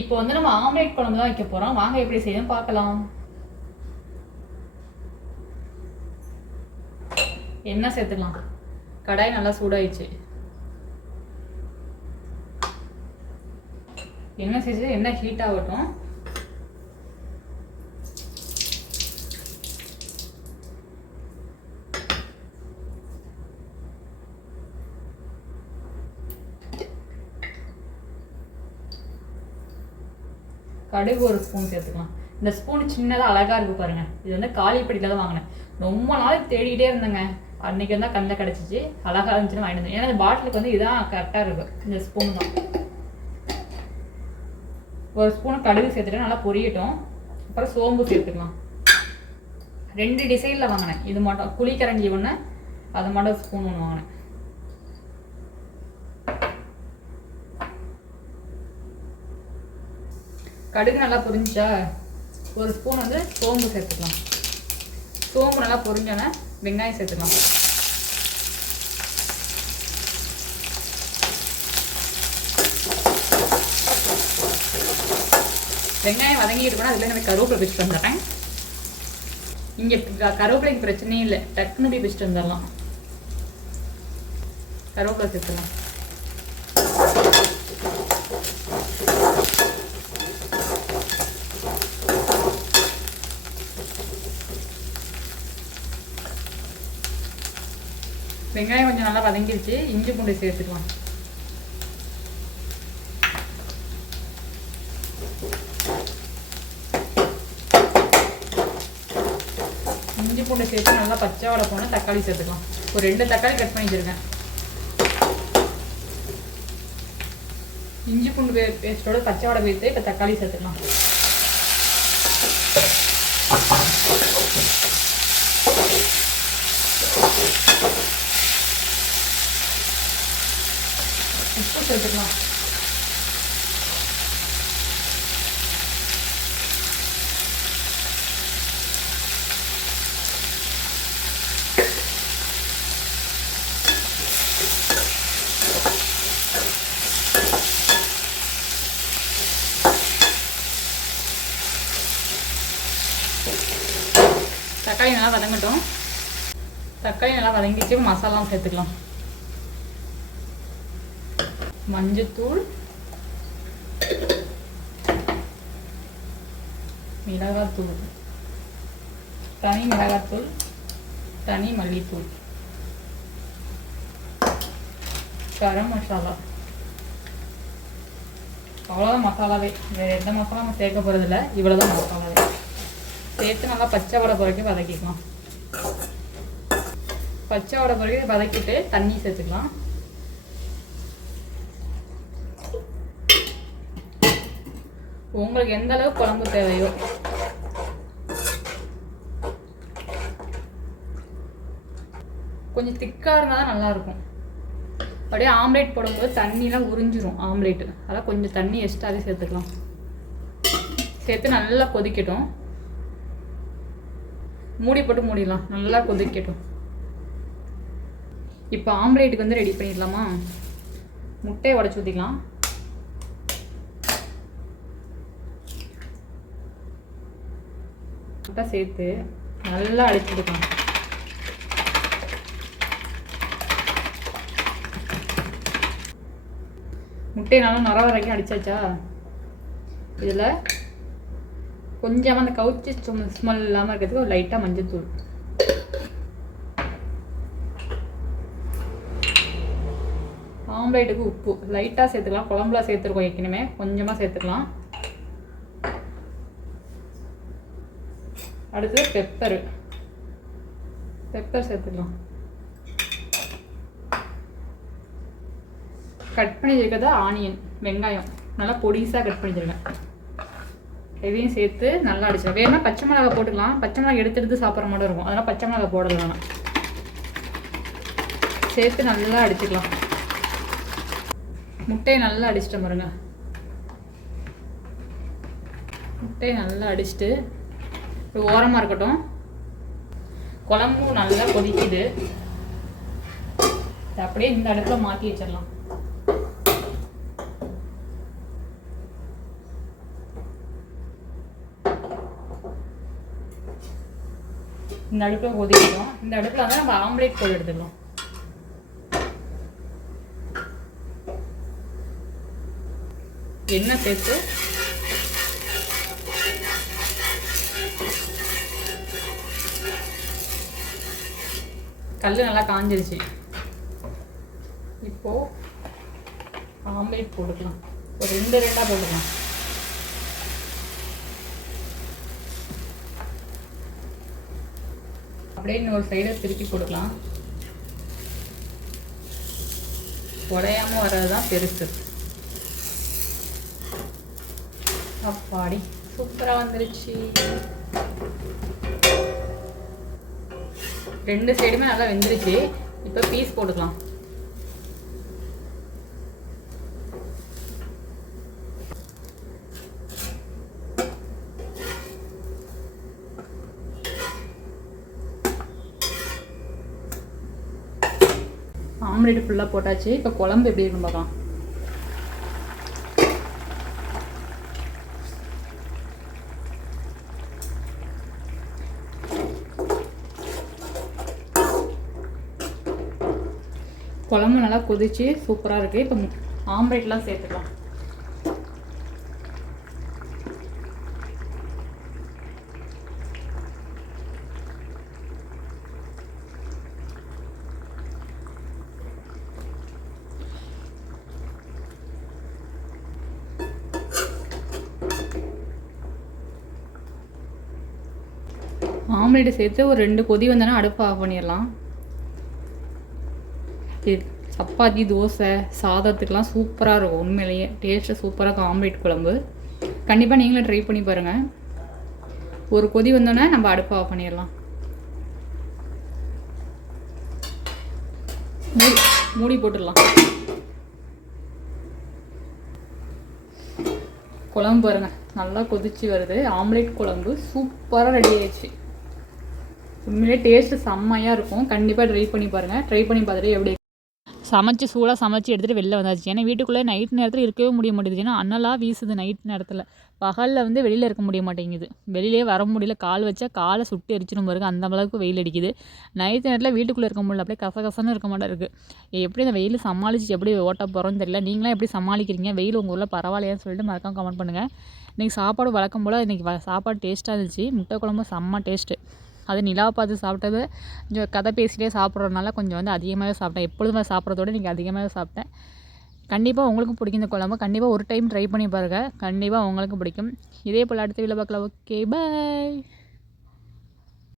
இப்போ வந்து நம்ம ஆம்லேட் குழம்பு தான் வைக்க போகிறோம். வாங்க எப்படி செய்யணும் பார்க்கலாம். எண்ணெய் சேர்த்துக்கலாம். கடாய் நல்லா சூடாயிடுச்சு. எண்ணெய் சேர்த்து எண்ணெய் ஹீட் ஆகட்டும். கடுகு ஒரு ஸ்பூன் சேர்த்துக்கலாம். இந்த ஸ்பூன் சின்னதாக அழகாக இருக்குது பாருங்கள். இது வந்து காலிப்படியில் தான் வாங்கினேன். ரொம்ப நாள் தேடிக்கிட்டே இருந்தேங்க. அன்றைக்கி இருந்தால் கண்ணில் கிடச்சிச்சு. அழகாக இருந்துச்சுன்னு வாங்கிட்டு வந்தேன். ஏன்னா இந்த பாட்டிலுக்கு வந்து இதான் கரெக்டாக இருக்குது. இந்த ஸ்பூன் தான். ஒரு ஸ்பூன் கடுகு சேர்த்துட்டு நல்லா பொரியட்டும். அப்புறம் சோம்பு சேர்த்துக்கலாம். 2 டிசைனில் வாங்கினேன். இது மட்டும் குழிக்கரண்டி ஒன்று, அது மட்டும் ஸ்பூன் ஒன்று வாங்கினேன். கடுகு நல்லா பொரிஞ்சா ஒரு ஸ்பூன் வந்து சோம்பு சேர்த்துக்கலாம். சோம்பு நல்லா பொரிஞ்சோன்னே வெங்காயம் சேர்த்துக்கலாம். வெங்காயம் வதங்கிட்டு இருக்கணும். அதில் நம்ம கருவேப்பிலை பிச்சுட்டு வந்துடுறேன். இங்கே கருவேப்பிலைக்கு பிரச்சனையே இல்லை. டக்குன்னு போய் பிச்சுட்டு வந்துடலாம். கருவேப்பிலை சேர்த்துக்கலாம். வெங்காயம் கொஞ்சம் நல்லா வதங்கிடுச்சு. இஞ்சி பூண்டு சேர்த்துக்கலாம். இஞ்சி பூண்டு சேர்த்து நல்லா பச்சை வடை போனால் தக்காளி சேர்த்துக்கலாம். ஒரு 2 தக்காளி கட் பண்ணி வச்சிருக்கேன். இஞ்சி பூண்டு பேஸ்ட்டோட பச்சை வடை பேஸ்ட்டு இப்போ தக்காளி சேர்த்துக்கலாம். உப்பு சேர்த்துக்கலாம். தக்காளி நல்லா வதங்கட்டும். தக்காளி நல்லா வதங்கிச்சு. மசாலாவும் சேர்த்துக்கலாம். மஞ்சத்தூள், மிளகாத்தூள், தனி மிளகாத்தூள், தனி மல்லித்தூள், கரம் மசாலா. அவ்வளோதான் மசாலாவே. வேறு எந்த மசாலா நம்ம சேர்க்க போகிறதில்ல. இவ்வளோதான் மசாலாவே. சேர்த்து நல்லா பச்சை வடை பொறுக்கி வதக்கிக்கலாம். பச்சை வடை பொறுக்கி வதக்கிட்டு தண்ணி சேர்த்துக்கலாம். உங்களுக்கு எந்த அளவுக்கு குழம்பு தேவையோ. கொஞ்சம் திக்காக இருந்தால் தான் நல்லாயிருக்கும். அப்படியே ஆம்லேட் போடும்போது தண்ணிலாம் உறிஞ்சிரும் ஆம்லேட்டு. அதான் கொஞ்சம் தண்ணி எக்ஸ்ட்ராவே சேர்த்துக்கலாம். சேர்த்து நல்லா கொதிக்கட்டும். மூடி போட்டு மூடிடலாம். நல்லா கொதிக்கட்டும். இப்போ ஆம்லேட்டுக்கு வந்து ரெடி பண்ணிடலாமா? முட்டையை உடச்சி ஊற்றிக்கலாம். முட்டை சேர்த்து நல்லா அடிச்சுடுக்கலாம். முட்டையை நல்லா நுர வரைக்கும் அடிச்சாச்சா? இதில் கொஞ்சமாக அந்த கவுச்சி ஸ்மெல் இல்லாமல் இருக்கிறதுக்கு ஒரு லைட்டாக மஞ்சத்தூள், ஆம்லேட்டுக்கு உப்பு லைட்டாக சேர்த்துக்கலாம். குழம்புல சேர்த்துருக்கோம் ஏற்கனவே. கொஞ்சமாக சேர்த்துக்கலாம். அடுத்து பெப்பர் சேர்த்துக்கலாம். கட் பண்ணி வச்சுருக்கிறதா ஆனியன், வெங்காயம் நல்லா பொடிசாக கட் பண்ணி வச்சுருக்கேன். இதையும் சேர்த்து நல்லா அடிச்சிடலாம். வேணும்னா பச்சை மிளகாய் போட்டுக்கலாம். பச்சை மிளகாய் எடுத்து சாப்பிட்ற மாதிரி இருக்கும். அதனால் பச்சை மிளகாய் போடலாம். சேர்த்து நல்லா அடிச்சுக்கலாம். முட்டையை நல்லா அடிச்சிட்டேன் பாருங்க. முட்டையை நல்லா அடிச்சுட்டு ஒரு ஓரமாக இருக்கட்டும். குழம்பும் நல்லா கொதிக்குது. அப்படியே இந்த அடுப்பில் மாற்றி வச்சிடலாம். இந்த அடுப்பில் கொதிக்கிறோம். இந்த அடுப்பில் வந்து நம்ம ஆம்லேட் போட்டு எடுத்துக்கலாம். எண்ணெய் சேர்த்து கல் நல்லா காஞ்சிருச்சு. இப்போது ஆம்லேட் போட்டுக்கலாம். ஒரு 2 போட்டுக்கலாம். அப்படியே இன்னொரு சைடை திருப்பி போட்டுக்கலாம். உடையாமல் வர்றது தான் பெருசு. அப்பாடி சூப்பராக வந்துருச்சு. 2 சைடுமே நல்லா வெந்துருச்சு. இப்போ பீஸ் போட்டுக்கலாம். ஆம்லேட் ஃபுல்லாக போட்டாச்சு. இப்போ குழம்பு எப்படி இருக்குன்னு பார்க்கலாம். குழம்பு நல்லா கொதிச்சு சூப்பராக இருக்குது. இப்போ ஆம்லேட்லாம் சேர்த்துக்கலாம். ஆம்லேட்டு சேர்த்து ஒரு 2 கொதி வந்தோன்னா அடுப்பை ஆஃப் பண்ணிடலாம். சப்பாத்தி, தோசை, சாதத்துக்கெலாம் சூப்பராக இருக்கும். உண்மையிலேயே டேஸ்ட்டு சூப்பராக இருக்கும் ஆம்லேட் குழம்பு. கண்டிப்பாக நீங்களும் ட்ரை பண்ணி பாருங்கள். ஒரு கொதி வந்தோன்னே நம்ம அடுப்பை ஆஃப் பண்ணிடலாம். மூடி போட்டுடலாம். குழம்பு பாருங்கள் நல்லா கொதிச்சு வருது. ஆம்லேட் குழம்பு சூப்பராக ரெடி ஆயிடுச்சு. உண்மையிலே டேஸ்ட்டு செம்மையாக இருக்கும். கண்டிப்பாக ட்ரை பண்ணி பாருங்கள். ட்ரை பண்ணி பார்த்துட்டு எப்படி சமைச்சு சூடாக சமைச்சு எடுத்துகிட்டு வெளில வந்தாச்சு. ஏன்னா வீட்டுக்குள்ளே நைட் நேரத்தில் இருக்கவே முடிய மாட்டேங்குது. ஏன்னா அண்ணலாக வீசுது நைட் நேரத்தில். பகலில் வந்து வெளியில் இருக்க முடிய மாட்டேங்குது. வெளியிலே வர முடியல. கால் வச்சா காலை சுட்டு எரிச்சிடும் பாருங்க. அந்த அளவுக்கு வெயில் அடிக்குது. நைட் நேரத்தில் வீட்டுக்குள்ளே இருக்க முடியல. அப்படியே கசகசன்னு இருக்க மாட்டேன் இருக்குது. எப்படி இந்த வெயில் சமாளிச்சு எப்படி ஓட்ட போகிறோன்னு தெரியல. நீங்களாம் எப்படி சமாளிக்கிறீங்க? வெயில் உங்கள் ஊரில் பரவாயில்லையான்னு சொல்லிட்டு மறக்காம கமெண்ட் பண்ணுங்கள். இன்றைக்கி சாப்பாடு வழக்கம் போல் இன்றைக்கி சாப்பாடு டேஸ்ட்டாக இருந்துச்சு. முட்டை குழம்பு செம்ம டேஸ்ட்டு. அது நிலாவை பார்த்து சாப்பிட்டது கொஞ்சம் கதை பேசிகிட்டே சாப்பிட்றதுனால கொஞ்சம் வந்து அதிகமாகவே சாப்பிட்டேன். எப்பொழுதுமே சாப்பிட்றதோட இன்றைக்கி அதிகமாகவே சாப்பிட்டேன். கண்டிப்பாக உங்களுக்கும் பிடிக்கும் இந்த குழம்பு. கண்டிப்பாக ஒரு டைம் ட்ரை பண்ணி பாருங்கள். கண்டிப்பாக உங்களுக்கு பிடிக்கும். இதே போல் அடுத்த வீடியோவில் பார்க்கலாம். ஓகே, பாய்.